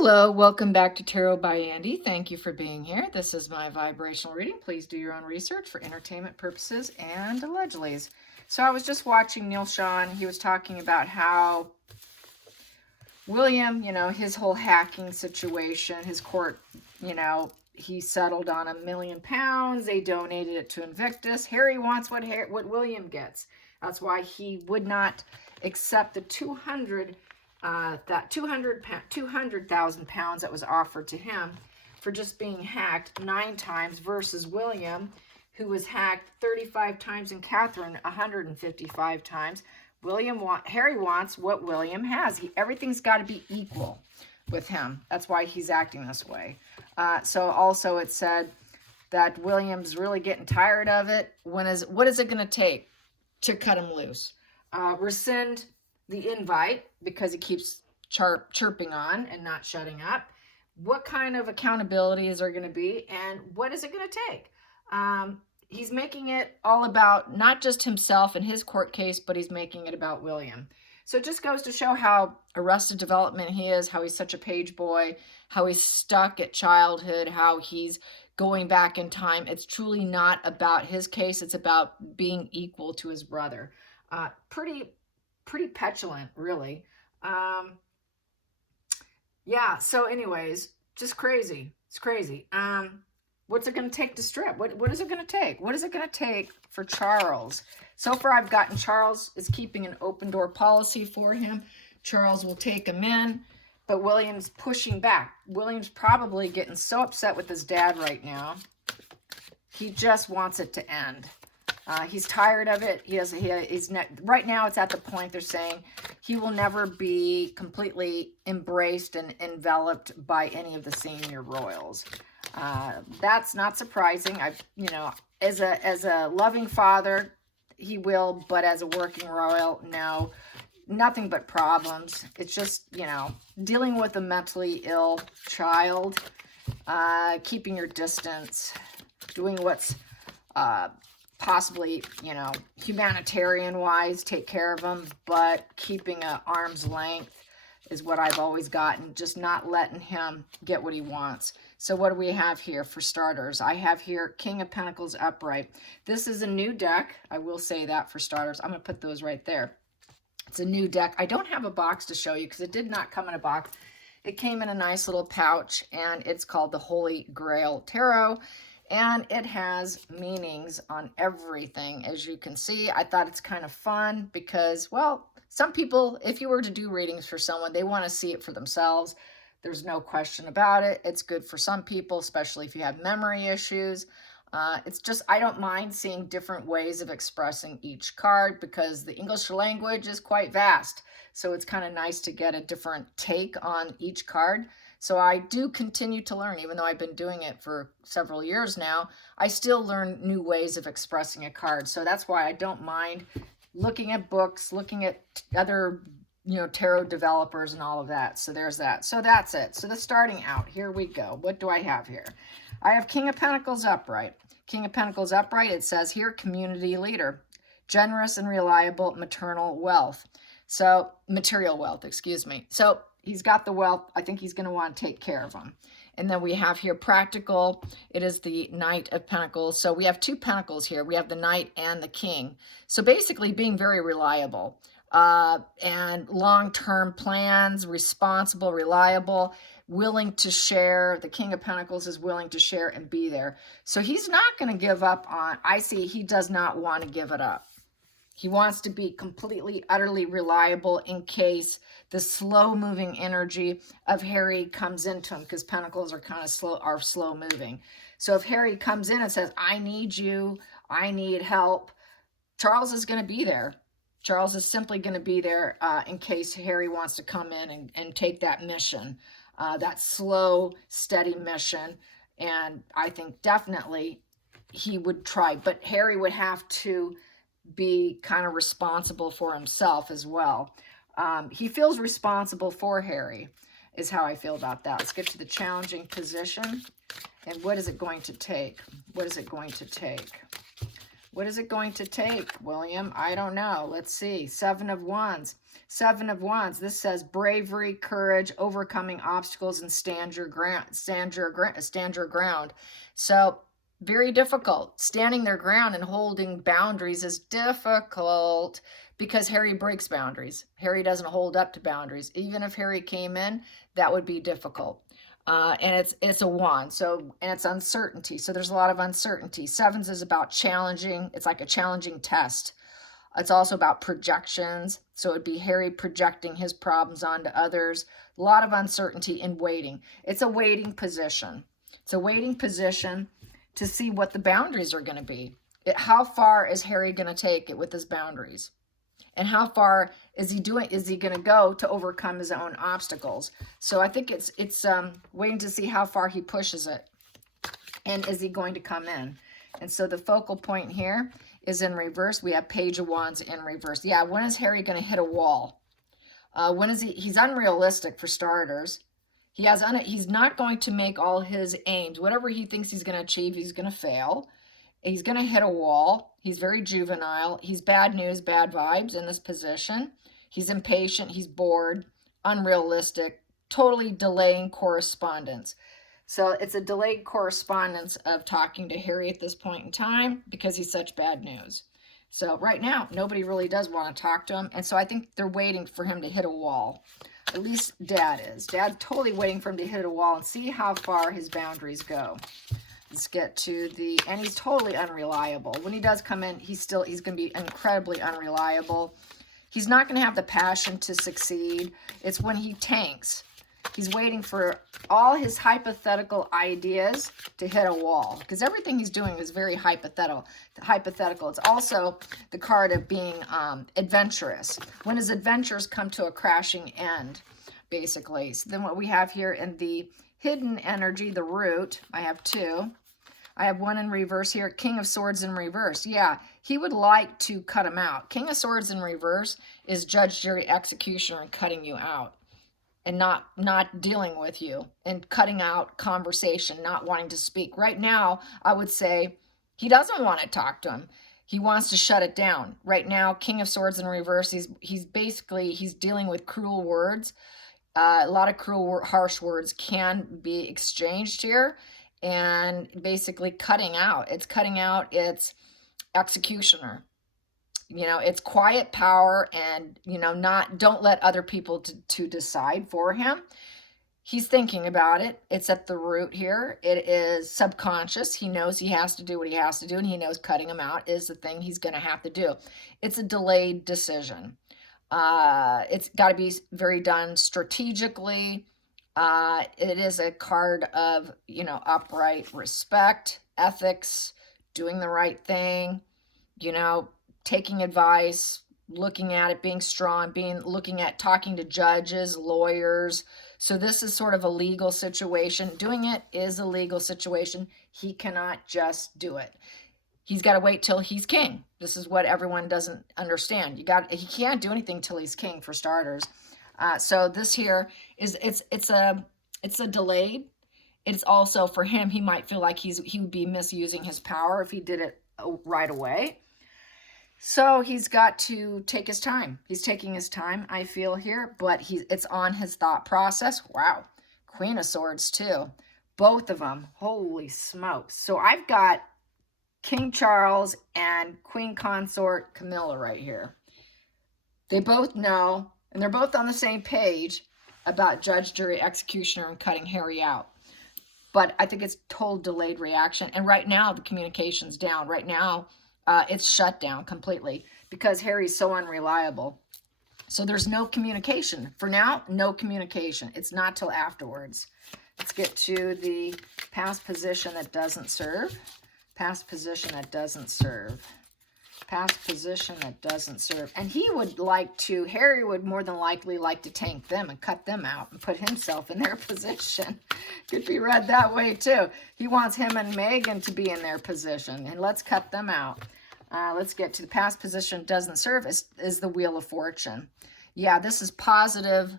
Hello, welcome back to Tarot by Andy. Thank you for being here. This is my vibrational reading. Please do your own research for entertainment purposes and allegedly. So I was just watching Neil Sean. He was talking about how William, his whole hacking situation, his court, he settled on £1 million. They donated it to Invictus. Harry wants what William gets. That's why he would not accept the 200,000 pounds that was offered to him for just being hacked 9 times versus William, who was hacked 35 times, and Catherine 155 times. Harry wants what William has. Everything's got to be equal with him. That's why he's acting this way. So also it said that William's really getting tired of it. What is it going to take to cut him loose? Rescind the invite because he keeps chirping on and not shutting up. What kind of accountability is there going to be, and what is it going to take? He's making it all about not just himself and his court case, but he's making it about William. So it just goes to show how arrested development he is, how he's such a page boy, how he's stuck at childhood, how he's going back in time. It's truly not about his case. It's about being equal to his brother. Pretty petulant, really. Yeah, so anyways, just crazy. It's crazy. What's it going to take to strip? What is it going to take? What is it going to take for Charles? So far, I've gotten Charles is keeping an open door policy for him. Charles will take him in, but William's pushing back. William's probably getting so upset with his dad right now. He just wants it to end. He's tired of it. Right now it's at the point they're saying he will never be completely embraced and enveloped by any of the senior royals. That's not surprising. As a loving father, he will, but as a working royal, no, nothing but problems. It's just, dealing with a mentally ill child, keeping your distance, doing what's, possibly, humanitarian wise, take care of him, but keeping an arm's length is what I've always gotten, just not letting him get what he wants. So what do we have here for starters? I have here King of Pentacles upright. This is a new deck. I will say that for starters. I'm going to put those right there. It's a new deck. I don't have a box to show you because it did not come in a box. It came in a nice little pouch, and it's called the Holy Grail Tarot. And it has meanings on everything, as you can see. I thought it's kind of fun because, well, some people, if you were to do readings for someone, they want to see it for themselves. There's no question about it. It's good for some people, especially if you have memory issues. It's just, I don't mind seeing different ways of expressing each card because the English language is quite vast. So it's kind of nice to get a different take on each card. So I do continue to learn, even though I've been doing it for several years now. I still learn new ways of expressing a card. So that's why I don't mind looking at books, looking at other, tarot developers and all of that. So there's that. So that's it. So the starting out, here we go. What do I have here? I have King of Pentacles upright. King of Pentacles upright, it says here, community leader, generous and reliable maternal wealth. So material wealth, excuse me. So he's got the wealth. I think he's going to want to take care of them. And then we have here practical. It is the Knight of Pentacles. So we have 2 pentacles here. We have the Knight and the King. So basically being very reliable and long-term plans, responsible, reliable, willing to share. The King of Pentacles is willing to share and be there. So he's not going to give up on, I see he does not want to give it up. He wants to be completely, utterly reliable in case the slow-moving energy of Harry comes into him, because Pentacles are kind of slow moving. So if Harry comes in and says, I need you, I need help, Charles is going to be there. Charles is simply going to be there in case Harry wants to come in and take that mission, that slow, steady mission. And I think definitely he would try, but Harry would have to be kind of responsible for himself as well. He feels responsible for Harry, is how I feel about that. Let's get to the challenging position. And what is it going to take? What is it going to take? What is it going to take, William? I don't know. Let's see. 7 of Wands. 7 of Wands. This says bravery, courage, overcoming obstacles, and stand your ground. Stand your ground. So very difficult. Standing their ground and holding boundaries is difficult because Harry breaks boundaries. Harry doesn't hold up to boundaries. Even if Harry came in, that would be difficult. And it's a wand, so, and it's uncertainty. So there's a lot of uncertainty. Sevens is about challenging. It's like a challenging test. It's also about projections. So it'd be Harry projecting his problems onto others. A lot of uncertainty and waiting. It's a waiting position. It's a waiting position to see what the boundaries are going to be. How far is Harry going to take it with his boundaries? And how far is he going to go to overcome his own obstacles? So I think it's waiting to see how far he pushes it. And is he going to come in? And so the focal point here is in reverse. We have Page of Wands in reverse. Yeah, when is Harry going to hit a wall? When is he's unrealistic for starters. He's not going to make all his aims. Whatever he thinks he's going to achieve, he's going to fail. He's going to hit a wall. He's very juvenile. He's bad news, bad vibes in this position. He's impatient. He's bored, unrealistic, totally delaying correspondence. So it's a delayed correspondence of talking to Harry at this point in time because he's such bad news. So right now, nobody really does want to talk to him. And so I think they're waiting for him to hit a wall. At least Dad is. Dad's totally waiting for him to hit a wall and see how far his boundaries go. Let's get to the, and he's totally unreliable. When he does come in, he's going to be incredibly unreliable. He's not going to have the passion to succeed. It's when he tanks. He's waiting for all his hypothetical ideas to hit a wall because everything he's doing is very hypothetical. It's also the card of being adventurous. When his adventures come to a crashing end, basically. So then what we have here in the hidden energy, the root, I have 2. I have 1 in reverse here. King of Swords in reverse. Yeah, he would like to cut him out. King of Swords in reverse is judge, jury, executioner, and cutting you out. And not dealing with you. And cutting out conversation, not wanting to speak. Right now, I would say he doesn't want to talk to him. He wants to shut it down. Right now, King of Swords in reverse, he's dealing with cruel words. A lot of cruel, harsh words can be exchanged here, and basically cutting out. It's cutting out its executioner. You know, it's quiet power, and don't let other people to decide for him. He's thinking about it. It's at the root here. It is subconscious. He knows he has to do what he has to do, and he knows cutting him out is the thing he's going to have to do. It's a delayed decision. It's got to be very done strategically. It is a card of, upright respect, ethics, doing the right thing, taking advice, looking at it, being strong, looking at talking to judges, lawyers. So this is sort of a legal situation. Doing it is a legal situation. He cannot just do it. He's got to wait till he's king. This is what everyone doesn't understand. He can't do anything till he's king, for starters. So this here is it's a delayed. It's also for him. He might feel like he would be misusing his power if he did it right away. So he's got to take his time. He's taking his time, I feel here, but it's on his thought process. Wow, Queen of Swords too, both of them. Holy smokes! So I've got King Charles and Queen Consort Camilla right here. They both know, and they're both on the same page about judge, jury, executioner, and cutting Harry out. But I think it's total delayed reaction. And right now, the communication's down. Right now, it's shut down completely because Harry's so unreliable. So there's no communication. For now, no communication. It's not till afterwards. Let's get to the past position that doesn't serve. Past position that doesn't serve. Past position that doesn't serve. And Harry would more than likely like to tank them and cut them out and put himself in their position. Could be read that way too. He wants him and Meghan to be in their position, and let's cut them out. Let's get to the past position doesn't serve is the Wheel of Fortune. Yeah, this is positive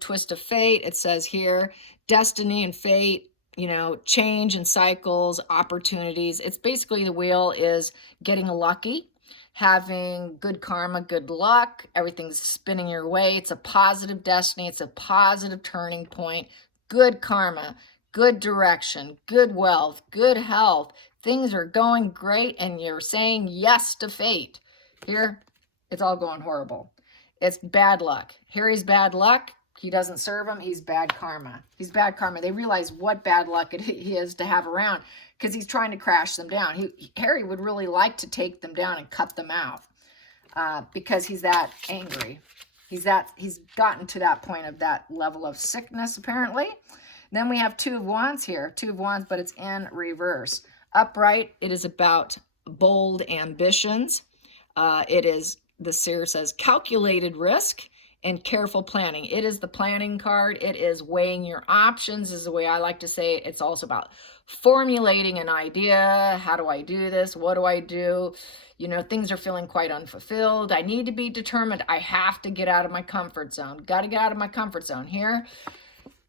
twist of fate. It says here, destiny and fate. you know, change and cycles, opportunities. It's basically the wheel is getting lucky, having good karma, good luck, everything's spinning your way. It's a positive destiny, it's a positive turning point, good karma, good direction, good wealth, good health. Things are going great and you're saying yes to fate. Here, it's all going horrible. It's bad luck. Harry's bad luck. He doesn't serve him. He's bad karma. He's bad karma. They realize what bad luck he is to have around because he's trying to crash them down. Harry would really like to take them down and cut them out because he's that angry. He's gotten to that point of that level of sickness, apparently. Then we have Two of Wands here. Two of Wands, but it's in reverse. Upright, it is about bold ambitions. It is, the seer says, calculated risk and careful planning. It is the planning card. It is weighing your options, is the way I like to say it. It's also about formulating an idea. How do I do this? What do I do? You know, things are feeling quite unfulfilled. I need to be determined. I have to get out of my comfort zone. Got to get out of my comfort zone. Here,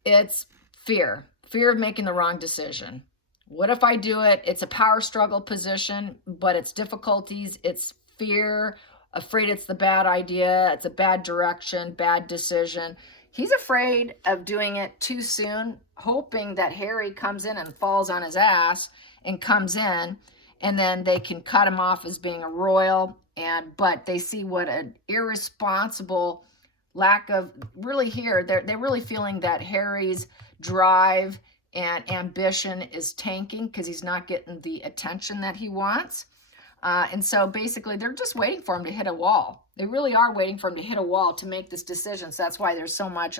it's fear of making the wrong decision. What if I do it? It's a power struggle position, but it's difficulties. It's fear, afraid it's the bad idea, it's a bad direction, bad decision. He's afraid of doing it too soon, hoping that Harry comes in and falls on his ass and comes in, and then they can cut him off as being a royal. But they see what an irresponsible lack of, really here, they're really feeling that Harry's drive and ambition is tanking because he's not getting the attention that he wants. And so basically they're just waiting for him to hit a wall. They really are waiting for him to hit a wall to make this decision. So that's why there's so much,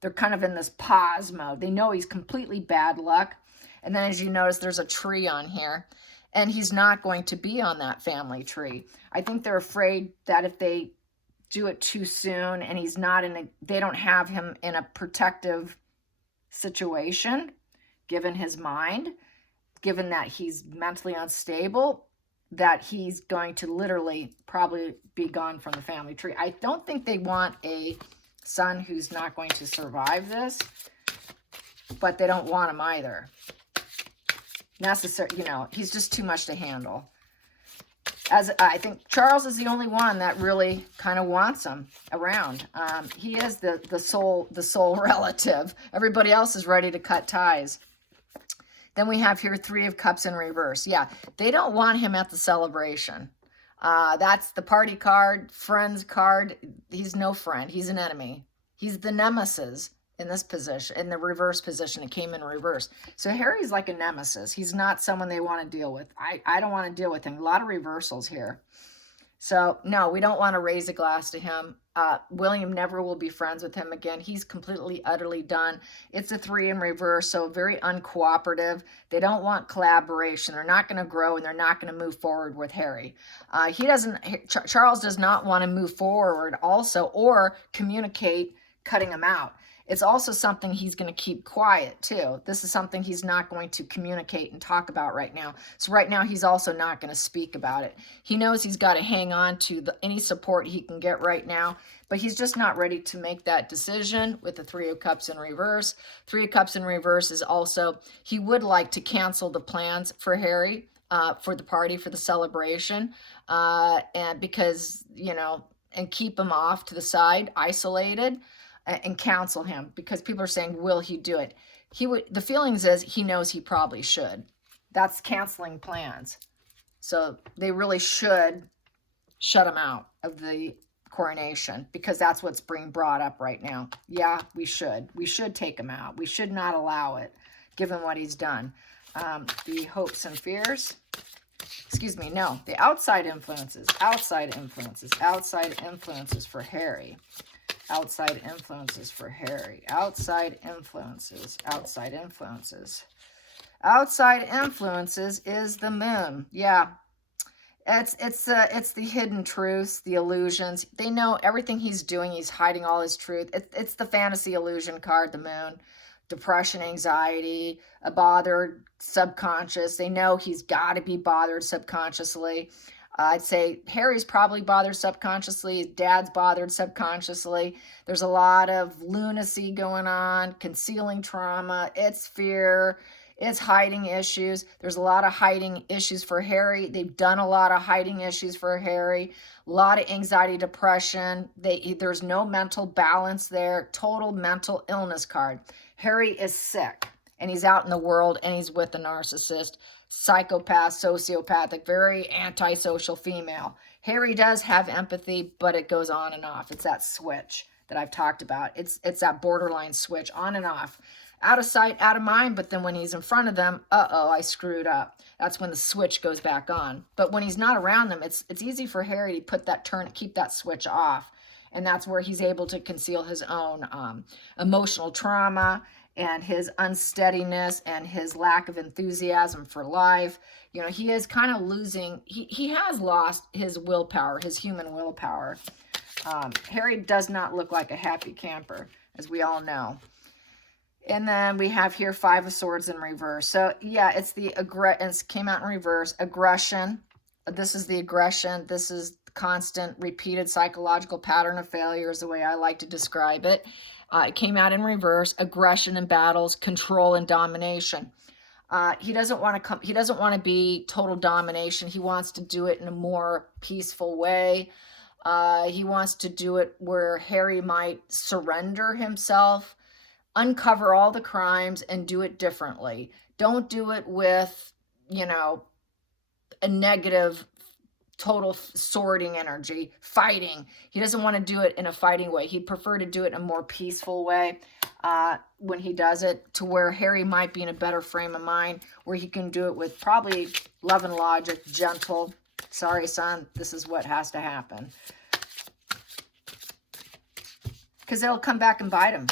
they're kind of in this pause mode. They know he's completely bad luck. And then as you notice, there's a tree on here and he's not going to be on that family tree. I think they're afraid that if they do it too soon and he's not they don't have him in a protective situation, given his mind, given that he's mentally unstable, that he's going to literally probably be gone from the family tree. I don't think they want a son who's not going to survive this, but they don't want him either. You know, he's just too much to handle. As I think Charles is the only one that really kind of wants him around. He is the sole relative. Everybody else is ready to cut ties. Then we have here Three of Cups in reverse. Yeah, they don't want him at the celebration. That's the party card, friends card. He's no friend. He's an enemy. He's the nemesis in this position, in the reverse position. It came in reverse. So Harry's like a nemesis. He's not someone they want to deal with. I don't want to deal with him. A lot of reversals here. So no, we don't want to raise a glass to him. William never will be friends with him again. He's completely, utterly done. It's a Three in reverse, so very uncooperative. They don't want collaboration. They're not going to grow, and they're not going to move forward with Harry. Charles does not want to move forward also or communicate cutting him out. It's also something he's going to keep quiet too. This is something he's not going to communicate and talk about right now. So right now he's also not going to speak about it. He knows he's got to hang on to any support he can get right now, but he's just not ready to make that decision with the Three of Cups in reverse. Three of Cups in reverse is also, he would like to cancel the plans for Harry, for the party, for the celebration, and because, you know, and keep him off to the side, isolated, and counsel him, because people are saying, will he do it? The feelings is he knows he probably should. That's canceling plans. So they really should shut him out of the coronation, because that's what's being brought up right now. Yeah, we should. We should take him out. We should not allow it, given what he's done. The hopes and fears. Excuse me, no. The outside influences. Outside influences. Outside influences for Harry. Outside influences for Harry. Outside influences. Outside influences. Outside influences is the moon. Yeah. It's the hidden truths, the illusions. They know everything he's doing. He's hiding all his truth. It's the fantasy illusion card, the moon. Depression, anxiety, a bothered subconscious. They know he's got to be bothered subconsciously. I'd say Harry's probably bothered subconsciously. His dad's bothered subconsciously. There's a lot of lunacy going on, concealing trauma. It's fear. It's hiding issues. There's a lot of hiding issues for Harry. They've done a lot of hiding issues for Harry. A lot of anxiety, depression. There's no mental balance there. Total mental illness card. Harry is sick, and he's out in the world, and he's with a narcissist, psychopath, sociopathic, very antisocial female. Harry does have empathy, but it goes on and off. It's that switch that I've talked about. It's that borderline switch, on and off. Out of sight, out of mind, but then when he's in front of them, uh-oh, I screwed up. That's when the switch goes back on. But when he's not around them, it's easy for Harry to keep that switch off. And that's where he's able to conceal his own emotional trauma and his unsteadiness and his lack of enthusiasm for life. You know, he is kind of losing, he has lost his willpower, his human willpower. Harry does not look like a happy camper, as we all know. And then we have here 5 of Swords in reverse. So yeah, it's it came out in reverse. Aggression. This is the aggression. This is constant repeated psychological pattern of failure is the way I like to describe it. It came out in reverse. Aggression in battles, control and domination. He doesn't want to be total domination. He wants to do it in a more peaceful way. He wants to do it where Harry might surrender himself, uncover all the crimes, and do it differently. Don't do it with, you know, a negative, total sorting energy, fighting. He doesn't want to do it in a fighting way. He'd prefer to do it in a more peaceful way when he does it, to where Harry might be in a better frame of mind, where he can do it with probably love and logic, gentle. Sorry, son, this is what has to happen. Because it'll come back and bite him.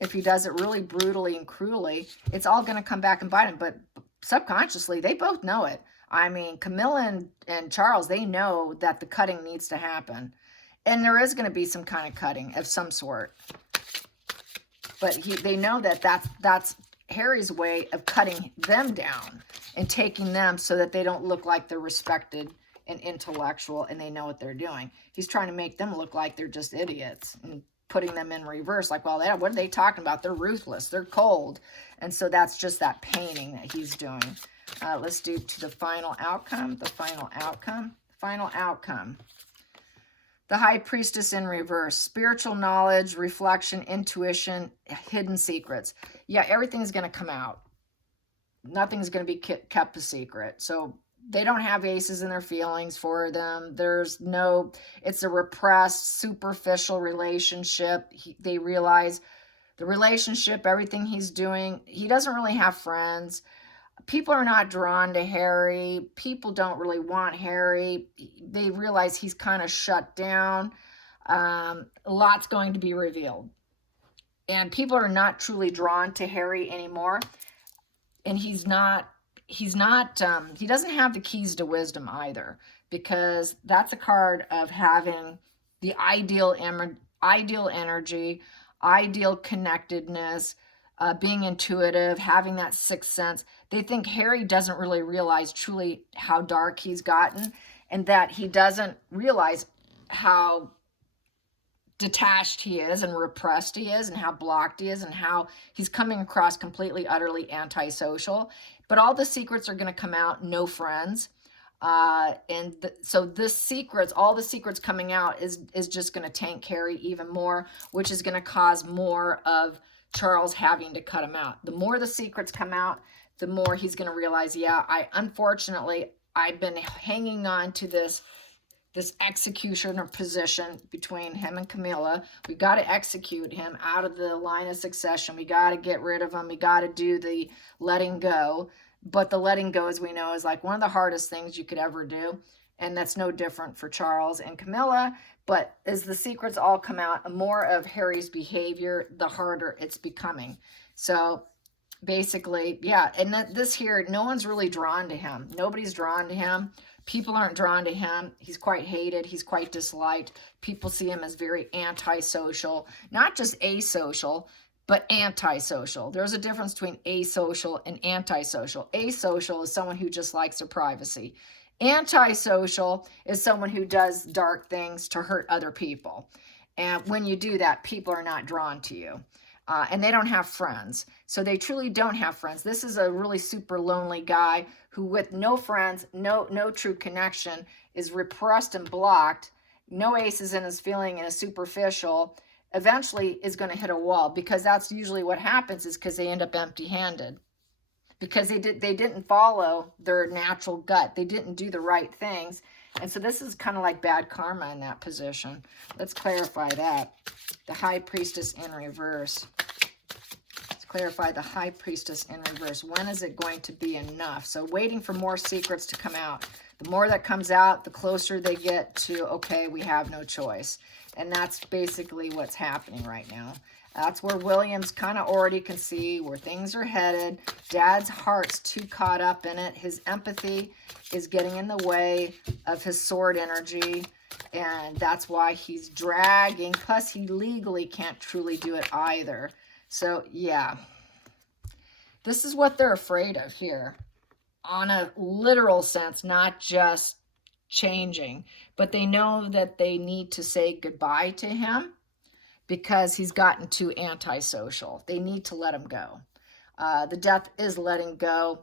If he does it really brutally and cruelly, it's all going to come back and bite him. But subconsciously, they both know it. I mean, Camilla and Charles, they know that the cutting needs to happen. And there is going to be some kind of cutting of some sort. But they know that that's Harry's way of cutting them down and taking them so that they don't look like they're respected and intellectual and they know what they're doing. He's trying to make them look like they're just idiots and putting them in reverse, like, well, what are they talking about? They're ruthless, they're cold. And so that's just that painting that he's doing. Let's do to the final outcome, the final outcome. The High Priestess in reverse. Spiritual knowledge, reflection, intuition, hidden secrets. Yeah, everything's going to come out. Nothing's going to be kept a secret. So they don't have aces in their feelings for them. It's a repressed, superficial relationship. They realize the relationship, everything he's doing, he doesn't really have friends. People are not drawn to Harry. People don't really want Harry. They realize he's kind of shut down. A lot's going to be revealed. And people are not truly drawn to Harry anymore. And he doesn't have the keys to wisdom either, because that's a card of having the ideal energy, ideal connectedness, being intuitive, having that sixth sense. They think Harry doesn't really realize truly how dark he's gotten, and that he doesn't realize how detached he is and repressed he is and how blocked he is and how he's coming across completely, utterly antisocial. But all the secrets are going to come out, no friends. So all the secrets coming out is just going to tank Harry even more, which is going to cause more of Charles having to cut him out. The more the secrets come out, the more he's going to realize, yeah, unfortunately, I've been hanging on to this executioner position between him and Camilla. We got to execute him out of the line of succession. We got to get rid of him. We got to do the letting go. But the letting go, as we know, is like one of the hardest things you could ever do. And that's no different for Charles and Camilla. But as the secrets all come out, more of Harry's behavior, the harder it's becoming. So basically, yeah. And this here, no one's really drawn to him. Nobody's drawn to him. People aren't drawn to him. He's quite hated. He's quite disliked. People see him as very antisocial, not just asocial, but antisocial. There's a difference between asocial and antisocial. Asocial is someone who just likes their privacy. Antisocial is someone who does dark things to hurt other people. And when you do that, people are not drawn to you. And they don't have friends. So they truly don't have friends. This is a really super lonely guy who, with no friends, no true connection, is repressed and blocked, no aces in his feeling and is superficial, eventually is going to hit a wall, because that's usually what happens, is because they end up empty-handed. Because they didn't follow their natural gut. They didn't do the right things. And so this is kind of like bad karma in that position. Let's clarify that. The High Priestess in reverse. Let's clarify the High Priestess in reverse. When is it going to be enough? So waiting for more secrets to come out. The more that comes out, the closer they get to, okay, we have no choice. And that's basically what's happening right now. That's where Williams kind of already can see where things are headed. Dad's heart's too caught up in it. His empathy is getting in the way of his sword energy, and that's why he's dragging. Plus, he legally can't truly do it either. So, yeah. This is what they're afraid of here. On a literal sense, not just changing. But they know that they need to say goodbye to him, because he's gotten too antisocial. They need to let him go. The death is letting go,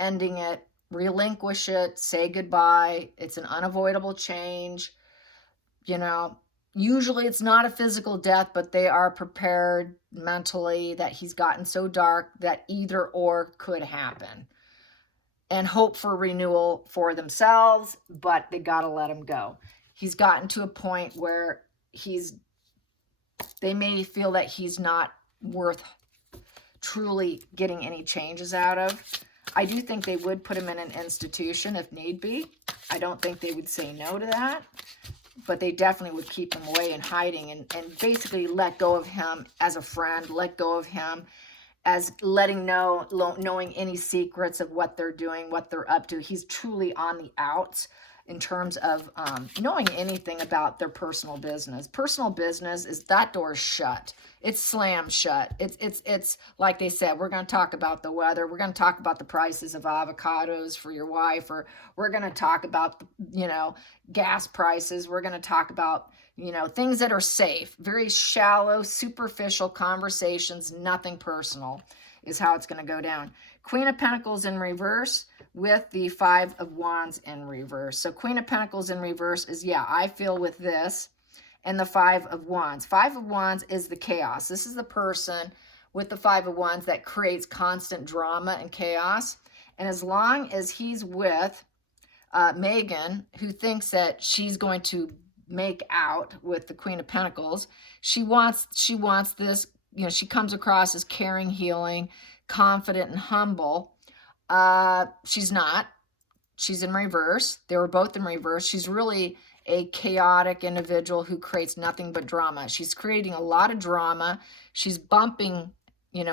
ending it, relinquish it, say goodbye. It's an unavoidable change. You know, usually it's not a physical death, but they are prepared mentally that he's gotten so dark that either or could happen. And hope for renewal for themselves, but they got to let him go. He's gotten to a point where they may feel that he's not worth truly getting any changes out of. I do think they would put him in an institution if need be. I don't think they would say no to that, but they definitely would keep him away and hiding, and basically let go of him as a friend, let go of him as knowing any secrets of what they're doing, what they're up to. He's truly on the outs in terms of knowing anything about their personal business. Personal business is, that door is shut. It's slammed shut. It's like they said, we're going to talk about the weather. We're going to talk about the prices of avocados for your wife, or we're going to talk about, gas prices. We're going to talk about, things that are safe. Very shallow, superficial conversations, nothing personal is how it's going to go down. Queen of Pentacles in reverse with the Five of Wands in reverse. So Queen of Pentacles in reverse is, I feel with this, and the Five of Wands. Five of Wands is the chaos. This is the person with the Five of Wands that creates constant drama and chaos. And as long as he's with Megan, who thinks that she's going to make out with the Queen of Pentacles, she wants this, she comes across as caring, healing, confident, and humble. She's not. She's in reverse. They were both in reverse. She's really a chaotic individual who creates nothing but drama. She's creating a lot of drama. She's bumping,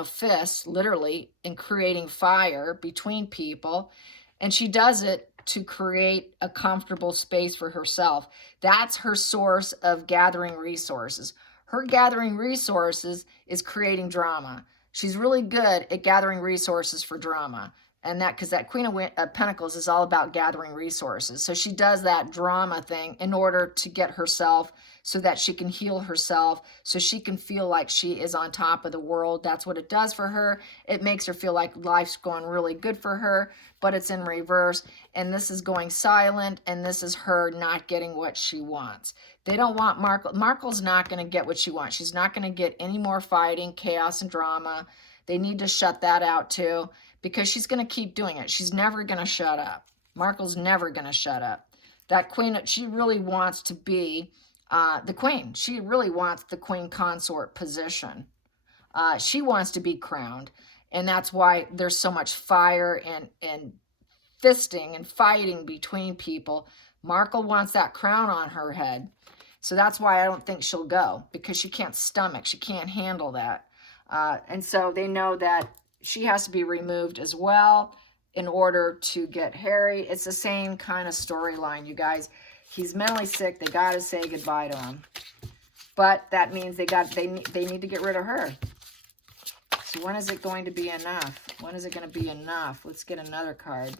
fists, literally, and creating fire between people. And she does it to create a comfortable space for herself. That's her source of gathering resources. Her gathering resources is creating drama. She's really good at gathering resources for drama. And because that Queen of Pentacles is all about gathering resources. So she does that drama thing in order to get herself, so that she can heal herself, so she can feel like she is on top of the world. That's what it does for her. It makes her feel like life's going really good for her, but it's in reverse. And this is going silent, and this is her not getting what she wants. They don't want Markle. Markle's not going to get what she wants. She's not going to get any more fighting, chaos, and drama. They need to shut that out too, because she's going to keep doing it. She's never going to shut up. Markle's never going to shut up. That queen, she really wants to be the queen. She really wants the queen consort position. She wants to be crowned. And that's why there's so much fire and fisting and fighting between people. Markle wants that crown on her head. So that's why I don't think she'll go, because she can't stomach. She can't handle that. And so they know that she has to be removed as well in order to get Harry. It's the same kind of storyline, you guys. He's mentally sick. They got to say goodbye to him. But that means they need to get rid of her. So when is it going to be enough? When is it going to be enough? Let's get another card.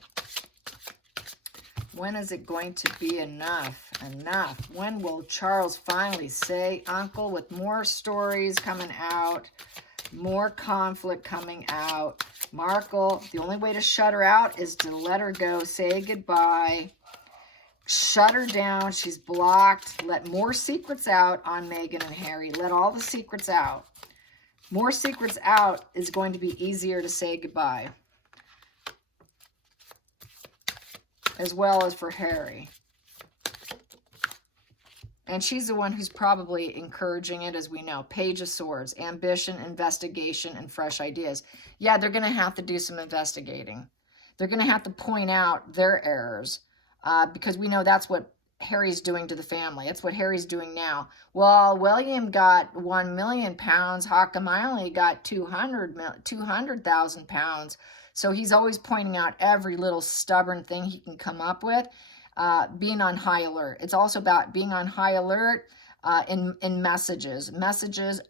When is it going to be enough? Enough. When will Charles finally say, Uncle, with more stories coming out, more conflict coming out. Markle, the only way to shut her out is to let her go, say goodbye, shut her down. She's blocked. Let more secrets out on Meghan and Harry. Let all the secrets out. More secrets out is going to be easier to say goodbye, as well as for Harry. And she's the one who's probably encouraging it, as we know. Page of Swords, ambition, investigation, and fresh ideas. Yeah, they're going to have to do some investigating. They're going to have to point out their errors, because we know that's what Harry's doing to the family. That's what Harry's doing now. Well, William got 1 million pounds. How I only got 200,000 pounds? So he's always pointing out every little stubborn thing he can come up with. Being on high alert. It's also about being on high alert in messages,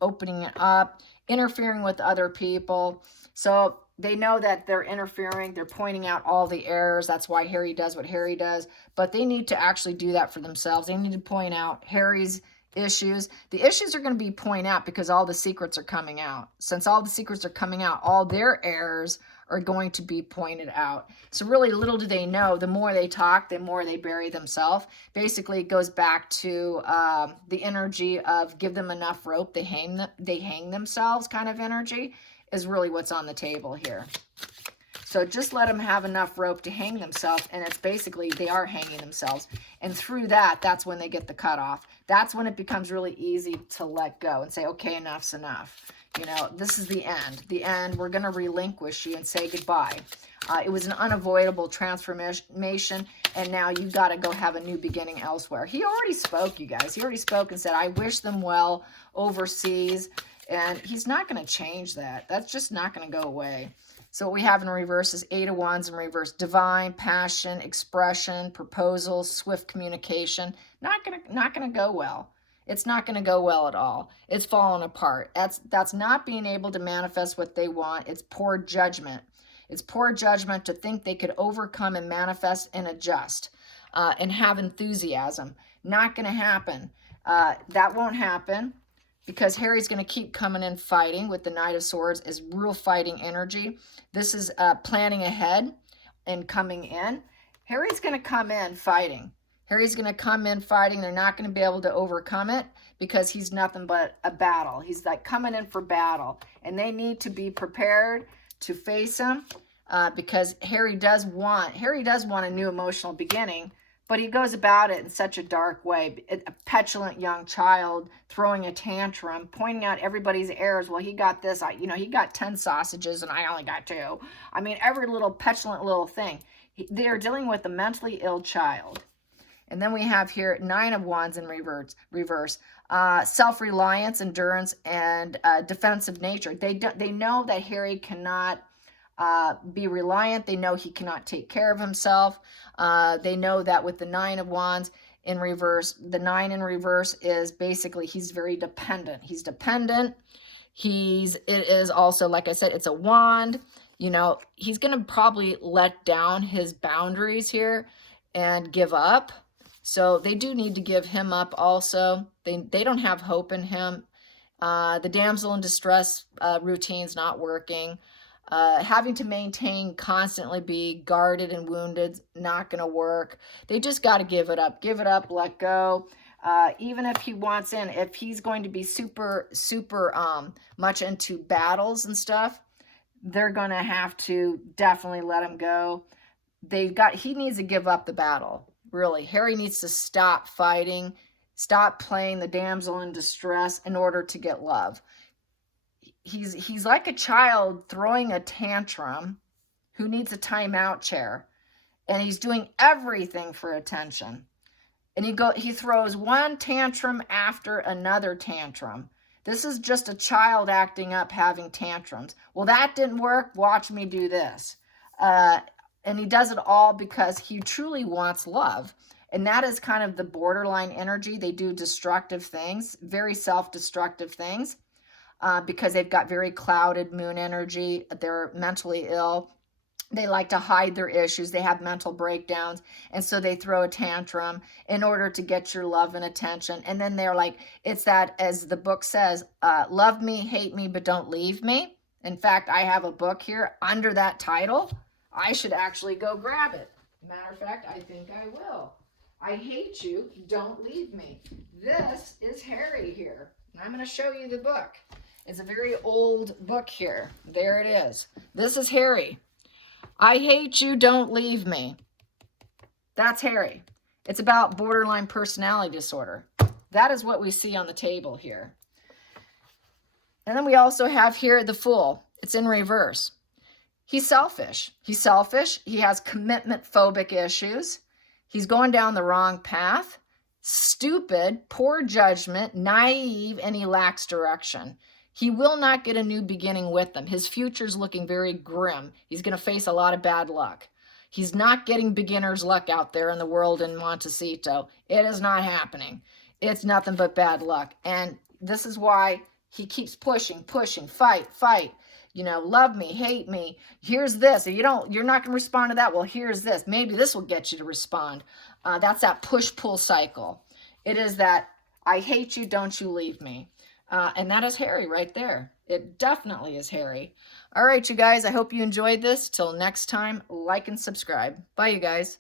opening it up, interfering with other people. So they know that they're interfering. They're pointing out all the errors. That's why Harry does what Harry does. But they need to actually do that for themselves. They need to point out Harry's issues. The issues are going to be pointed out because all the secrets are coming out. Since all the secrets are coming out, all their errors are going to be pointed out. So really, little do they know, the more they talk, the more they bury themselves. Basically, it goes back to the energy of give them enough rope, they hang themselves kind of energy is really what's on the table here. So just let them have enough rope to hang themselves, and it's basically they are hanging themselves. And through that, that's when they get the cutoff. That's when it becomes really easy to let go and say, okay, enough's enough. You know, this is the end. The end. We're going to relinquish you and say goodbye. It was an unavoidable transformation, and now you've got to go have a new beginning elsewhere. He already spoke, you guys. He already spoke and said, I wish them well overseas, and he's not going to change that. That's just not going to go away. So what we have in reverse is 8 of Wands in reverse. Divine, passion, expression, proposals, swift communication. Not gonna go well. It's not going to go well at all. It's falling apart. That's not being able to manifest what they want. It's poor judgment. It's poor judgment to think they could overcome and manifest and adjust and have enthusiasm. Not going to happen. That won't happen because Harry's going to keep coming in fighting with the Knight of Swords is real fighting energy. This is planning ahead and coming in. Harry's going to come in fighting. Harry's going to come in fighting. They're not going to be able to overcome it because he's nothing but a battle. He's like coming in for battle. And they need to be prepared to face him because Harry does want a new emotional beginning, but he goes about it in such a dark way. A petulant young child throwing a tantrum, pointing out everybody's errors. Well, he got this. He got 10 sausages and I only got 2. I mean, every little petulant little thing. They're dealing with a mentally ill child. And then we have here 9 of Wands in reverse. Self-reliance, endurance, and defensive nature. They know that Harry cannot be reliant. They know he cannot take care of himself. They know that with the 9 of Wands in reverse, the 9 in reverse is basically he's very dependent. He's dependent. It is also, like I said, it's a wand. He's going to probably let down his boundaries here and give up. So they do need to give him up also. They don't have hope in him. The damsel in distress routine's not working. Having to maintain, constantly be guarded and wounded, not going to work. They just got to give it up. Give it up, let go. Even if he wants in, if he's going to be super much into battles and stuff, they're going to have to definitely let him go. He needs to give up the battle. Really, Harry needs to stop fighting, stop playing the damsel in distress in order to get love. He's like a child throwing a tantrum who needs a timeout chair, and he's doing everything for attention. And he throws one tantrum after another tantrum. This is just a child acting up, having tantrums. Well, that didn't work. Watch me do this. And he does it all because he truly wants love. And that is kind of the borderline energy. They do destructive things, very self-destructive things, because they've got very clouded moon energy. They're mentally ill. They like to hide their issues. They have mental breakdowns. And so they throw a tantrum in order to get your love and attention. And then they're like, it's that, as the book says, love me, hate me, but don't leave me. In fact, I have a book here under that title. I should actually go grab it. Matter of fact, I think I will. I hate you, don't leave me. This is Harry here. And I'm going to show you the book. It's a very old book here. There it is. This is Harry. I hate you, don't leave me. That's Harry. It's about borderline personality disorder. That is what we see on the table here. And then we also have here the Fool. It's in reverse. He's selfish. He's selfish. He has commitment phobic issues. He's going down the wrong path. Stupid, poor judgment, naive, and he lacks direction. He will not get a new beginning with them. His future's looking very grim. He's going to face a lot of bad luck. He's not getting beginner's luck out there in the world in Montecito. It is not happening. It's nothing but bad luck. And this is why he keeps pushing, fight, fight. You know, love me, hate me. Here's this. You're not going to respond to that. Well, here's this. Maybe this will get you to respond. That's that push-pull cycle. It is that I hate you, don't you leave me. And that is Harry right there. It definitely is Harry. All right, you guys, I hope you enjoyed this. Till next time, like and subscribe. Bye, you guys.